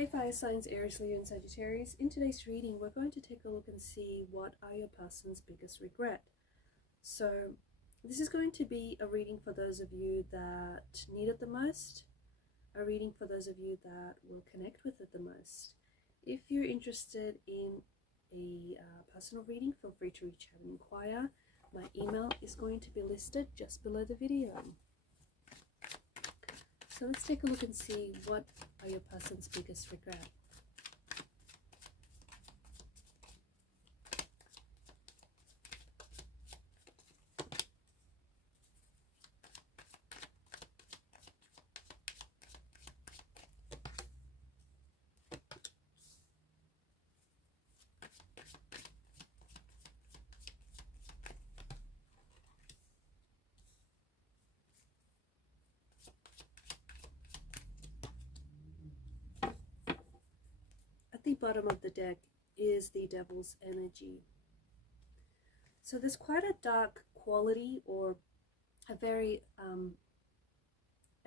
Hey fire signs, Aries, Leo and Sagittarius. In today's reading, we're going to take a look and see what are your person's biggest regret. So this is going to be a reading for those of you that need it the most, a reading for those of you that will connect with it the most. If you're interested in a personal reading, feel free to reach out and inquire. My email is going to be listed just below the video. So let's take a look and see what are your person's biggest regret. At the bottom of the deck is the Devil's energy. So there's quite a dark quality, or a very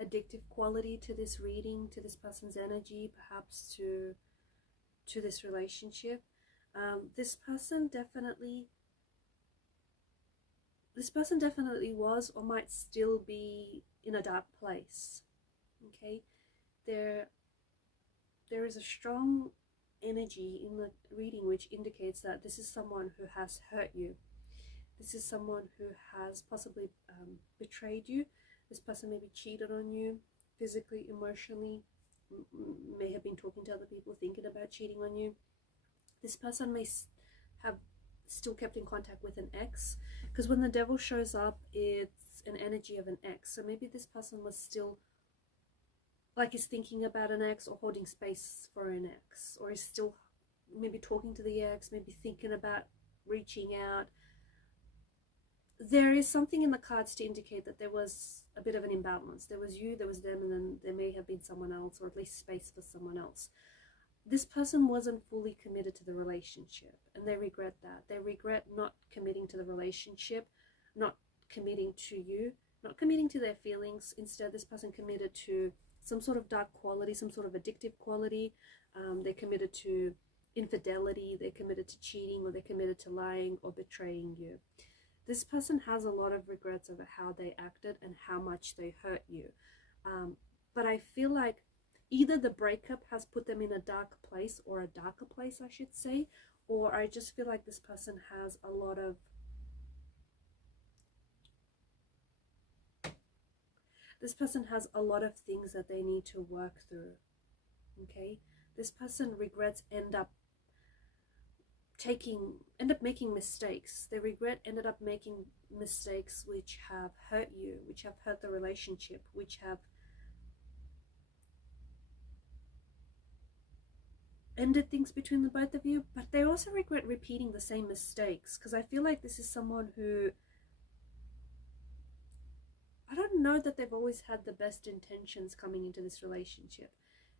addictive quality to this reading, to this person's energy, perhaps to this relationship. This person definitely was or might still be in a dark place. Okay, there is a strong energy in the reading which indicates that this is someone who has hurt you. This is someone who has possibly betrayed you. This person maybe cheated on you physically, emotionally, may have been talking to other people, thinking about cheating on you. This person may have still kept in contact with an ex, because when the Devil shows up, it's an energy of an ex. So maybe this person was still is thinking about an ex, or holding space for an ex, or is still maybe talking to the ex, maybe thinking about reaching out. There is something in the cards to indicate that there was a bit of an imbalance. There was you, there was them, and then there may have been someone else, or at least space for someone else. This person wasn't fully committed to the relationship, and they regret that. They regret not committing to the relationship, not committing to you, not committing to their feelings. Instead, this person committed to some sort of dark quality, some sort of addictive quality. They're committed to infidelity, they're committed to cheating, or they're committed to lying or betraying you. This person has a lot of regrets over how they acted and how much they hurt you. But I feel like either the breakup has put them in a dark place, or a darker place, I should say, or I just feel like this person has a lot of things that they need to work through. Okay, this person regrets end up making mistakes. They ended up making mistakes which have hurt you, which have hurt the relationship, which have ended things between the both of you. But they also regret repeating the same mistakes, because I feel like this is someone who, I don't know that they've always had the best intentions coming into this relationship.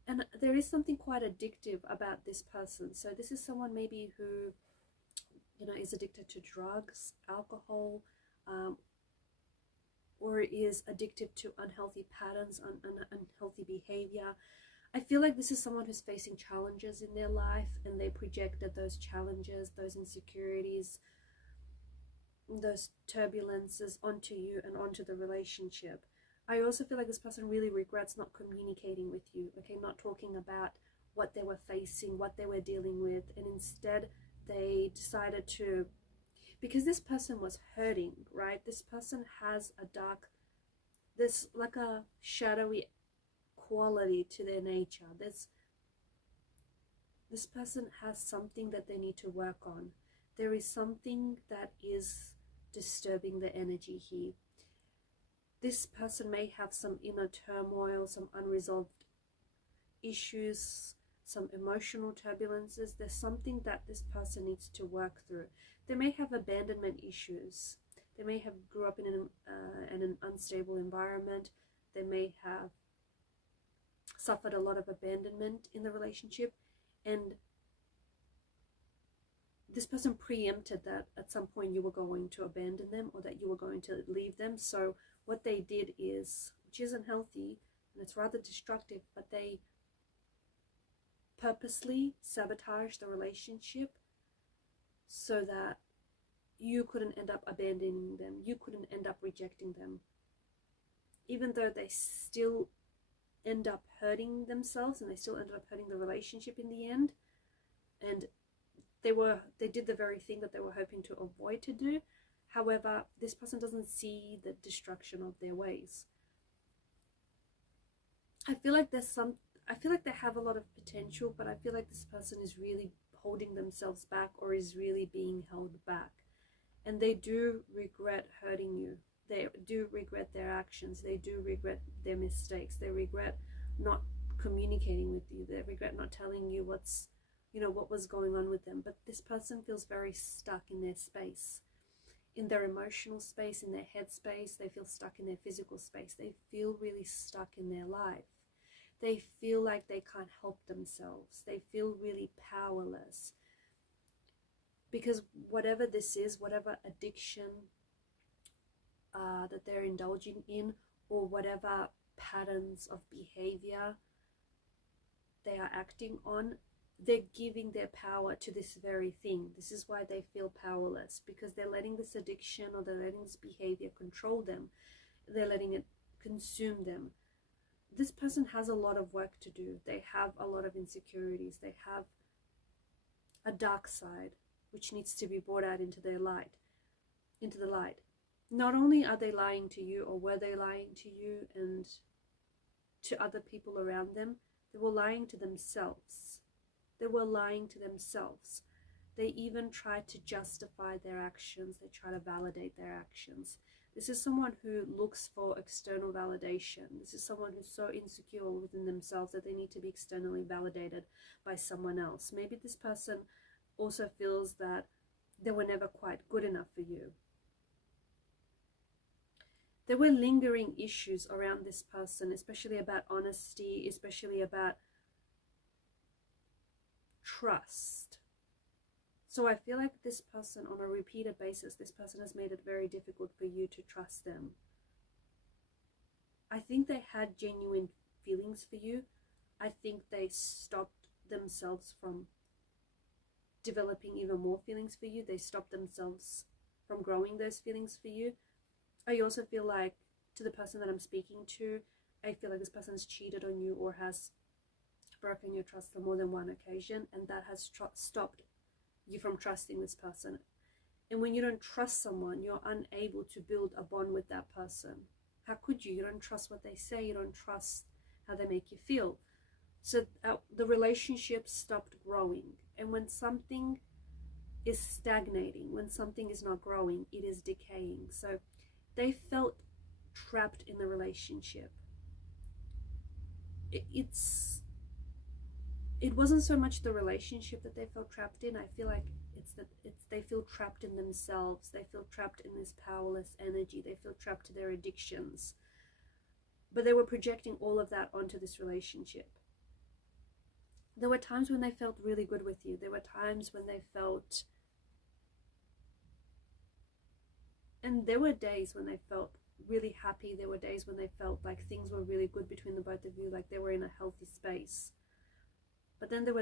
And there is something quite addictive about this person. So this is someone maybe who, is addicted to drugs, alcohol, or is addicted to unhealthy patterns, unhealthy behavior. I feel like this is someone who's facing challenges in their life, and they projected those challenges, those insecurities, those turbulences onto you and onto the relationship. I also feel like this person really regrets not communicating with you, okay, not talking about what they were facing, what they were dealing with, and instead they decided to, because this person was hurting, right? This person has there's like a shadowy quality to their nature. This person has something that they need to work on. There is something that is disturbing the energy here. This person may have some inner turmoil, some unresolved issues, some emotional turbulences. There's something that this person needs to work through. They may have abandonment issues. They may have grew up in an unstable environment. They may have suffered a lot of abandonment in the relationship, and this person preempted that at some point you were going to abandon them, or that you were going to leave them. So what they did is, which isn't healthy and it's rather destructive, but they purposely sabotage the relationship so that you couldn't end up abandoning them, you couldn't end up rejecting them. Even though they still end up hurting themselves and they still ended up hurting the relationship in the end, and they did the very thing that they were hoping to avoid to do. However, this person doesn't see the destruction of their ways. I feel like they have a lot of potential, but I feel like this person is really holding themselves back or is really being held back. And they do regret hurting you. They do regret their actions. They do regret their mistakes. They regret not communicating with you. They regret not telling you what was going on with them. But this person feels very stuck in their space, in their emotional space, in their head space. They feel stuck in their physical space. They feel really stuck in their life. They feel like they can't help themselves. They feel really powerless. Because whatever this is, whatever addiction that they're indulging in, or whatever patterns of behavior they are acting on, they're giving their power to this very thing. This is why they feel powerless, because they're letting this addiction or they're letting this behavior control them. They're letting it consume them. This person has a lot of work to do. They have a lot of insecurities. They have a dark side which needs to be brought out into the light. Not only are they lying to you, or were they lying to you and to other people around them, they were lying to themselves. They were lying to themselves. They even tried to justify their actions. They try to validate their actions. This is someone who looks for external validation. This is someone who's so insecure within themselves that they need to be externally validated by someone else. Maybe this person also feels that they were never quite good enough for you. There were lingering issues around this person, especially about honesty, especially about trust. So I feel like this person, on a repeated basis, this person has made it very difficult for you to trust them. I think they had genuine feelings for you. I think they stopped themselves from developing even more feelings for you. They stopped themselves from growing those feelings for you. I also feel like, to the person that I'm speaking to, I feel like this person has cheated on you or has broken your trust on more than one occasion, and that has stopped you from trusting this person. And when you don't trust someone, you're unable to build a bond with that person. How could you? You don't trust what they say. You don't trust how they make you feel. So the relationship stopped growing. And when something is stagnating, when something is not growing, it is decaying. So they felt trapped in the relationship. It wasn't so much the relationship that they felt trapped in. I feel like they feel trapped in themselves. They feel trapped in this powerless energy. They feel trapped to their addictions. But they were projecting all of that onto this relationship. There were times when they felt really good with you. There were times when they felt, and there were days when they felt really happy. There were days when they felt like things were really good between the both of you, like they were in a healthy space. But then there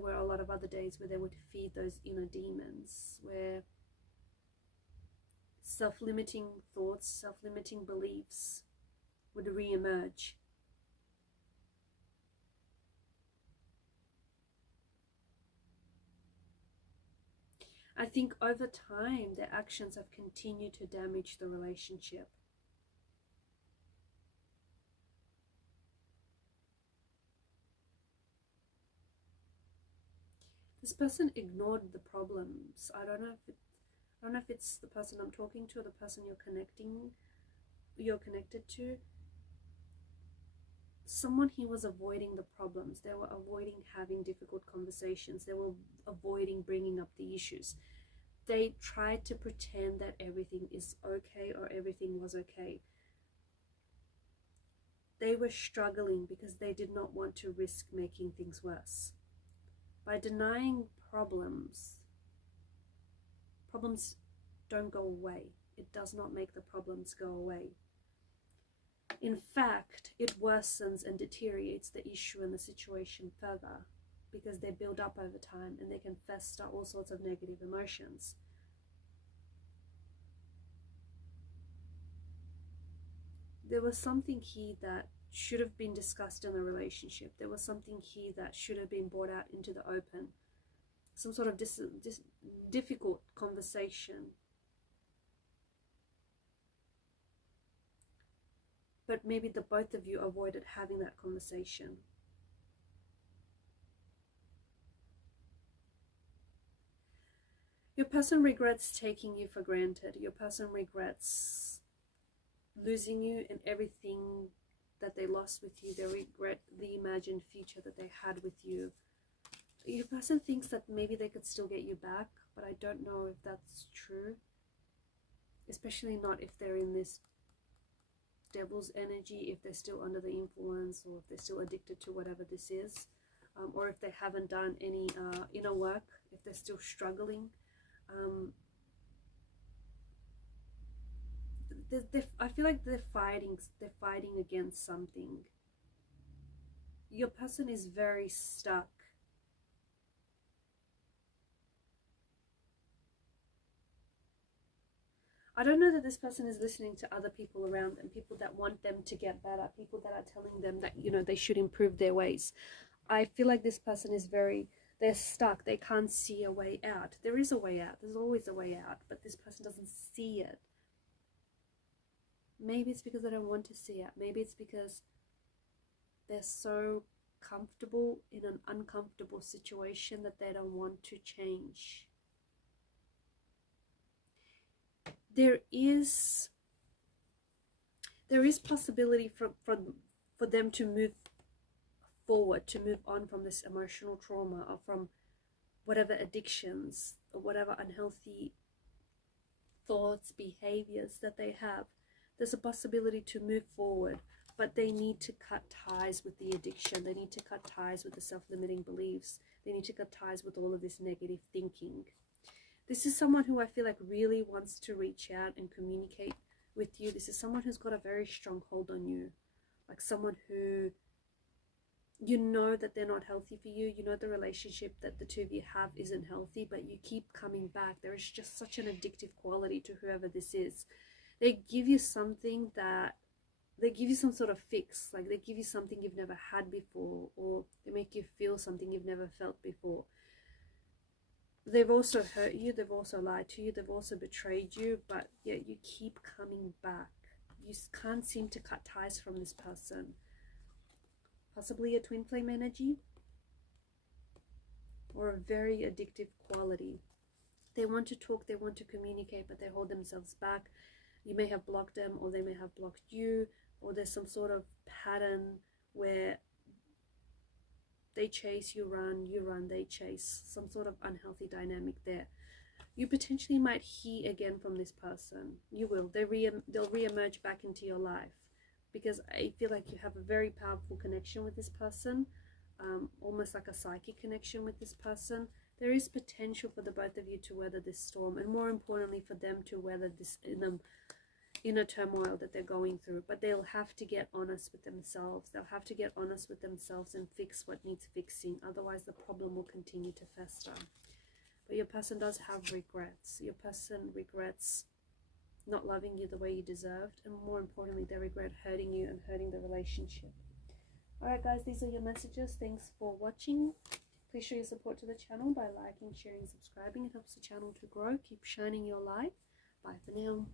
were a lot of other days where they would feed those inner demons, where self-limiting thoughts, self-limiting beliefs would re-emerge. I think over time, their actions have continued to damage the relationship. This person ignored the problems. I don't know if it's the person I'm talking to or the person you're connected to. Someone here was avoiding the problems. They were avoiding having difficult conversations. They were avoiding bringing up the issues. They tried to pretend that everything is okay or everything was okay. They were struggling because they did not want to risk making things worse. By denying problems don't go away. It does not make the problems go away. In fact, it worsens and deteriorates the issue and the situation further, because they build up over time and they can fester all sorts of negative emotions. There was something here that should have been discussed in the relationship. There was something here that should have been brought out into the open. Some sort of difficult conversation. But maybe the both of you avoided having that conversation. Your person regrets taking you for granted. Your person regrets losing you and everything that they lost with you. They regret the imagined future that they had with you. Your person thinks that maybe they could still get you back, but I don't know if that's true. Especially not if they're in this devil's energy, if they're still under the influence, or if they're still addicted to whatever this is, or if they haven't done any inner work, if they're still struggling. I feel like they're fighting against something. Your person is very stuck. I don't know that this person is listening to other people around them, people that want them to get better, people that are telling them that, you know, they should improve their ways. I feel like this person is they're stuck. They can't see a way out. There is a way out. There's always a way out, but this person doesn't see it. Maybe it's because they don't want to see it. Maybe it's because they're so comfortable in an uncomfortable situation that they don't want to change. There is possibility for them to move forward, to move on from this emotional trauma, or from whatever addictions or whatever unhealthy thoughts, behaviors that they have. There's a possibility to move forward, but they need to cut ties with the addiction. They need to cut ties with the self-limiting beliefs. They need to cut ties with all of this negative thinking. This is someone who I feel like really wants to reach out and communicate with you. This is someone who's got a very strong hold on you. Like someone who, you know that they're not healthy for you. You know the relationship that the two of you have isn't healthy, but you keep coming back. There is just such an addictive quality to whoever this is. They give you something that, they give you some sort of fix. Like they give you something you've never had before, or they make you feel something you've never felt before. They've also hurt you, they've also lied to you, they've also betrayed you, but yet you keep coming back. You can't seem to cut ties from this person. Possibly a twin flame energy, or a very addictive quality. They want to talk, they want to communicate, but they hold themselves back. You may have blocked them, or they may have blocked you, or there's some sort of pattern where they chase, you run, they chase. Some sort of unhealthy dynamic there. You potentially might hear again from this person. You will. They'll re-emerge back into your life, because I feel like you have a very powerful connection with this person, almost like a psychic connection with this person. There is potential for the both of you to weather this storm, and more importantly for them to weather this inner turmoil that they're going through. But they'll have to get honest with themselves. They'll have to get honest with themselves and fix what needs fixing. Otherwise the problem will continue to fester. But your person does have regrets. Your person regrets not loving you the way you deserved, and more importantly they regret hurting you and hurting the relationship. Alright guys, these are your messages. Thanks for watching. Please show your support to the channel by liking, sharing, subscribing. It helps the channel to grow. Keep shining your light. Bye for now.